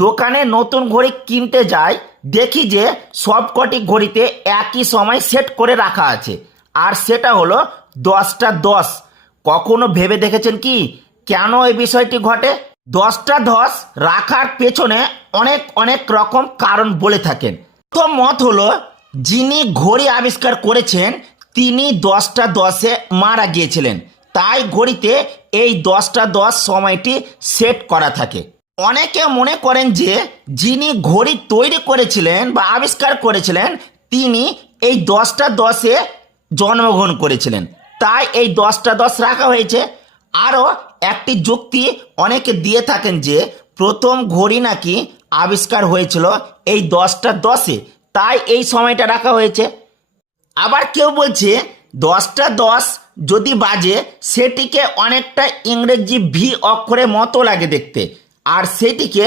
দোকানে নতুন ঘড়ি কিনতে যাই, দেখি যে সবকটি ঘড়িতে একই সময় সেট করে রাখা আছে, আর সেটা হলো 10টা 10। কখনো ভেবে দেখেছেন কি কেন এই বিষয়টি ঘটে? 10টা 10 রাখার পেছনে অনেক অনেক রকম কারণ বলে থাকেন। তো মত হলো, যিনি ঘড়ি আবিষ্কার করেছেন তিনি 10টা 10-এ মারা গিয়েছিলেন, তাই ঘড়িতে এই 10টা 10 সময়টি সেট করা থাকে। অনেকে মনে করেন যে যিনি ঘড়ি তৈরি করেছিলেন বা আবিষ্কার করেছিলেন তিনি এই 10টা 10-এ জন্মগ্রহণ করেছিলেন, তাই এই 10টা 10 রাখা হয়েছে। আরও একটি যুক্তি অনেকে দিয়ে থাকেন যে প্রথম ঘড়ি নাকি আবিষ্কার হয়েছিল এই 10টা 10-এ, তাই এই সময়টা রাখা হয়েছে। আবার কেউ বলছে 10টা 10 যদি বাজে সেটিকে অনেকটা ইংরেজি ভি অক্ষরের মতো লাগে দেখতে, আর সেটিকে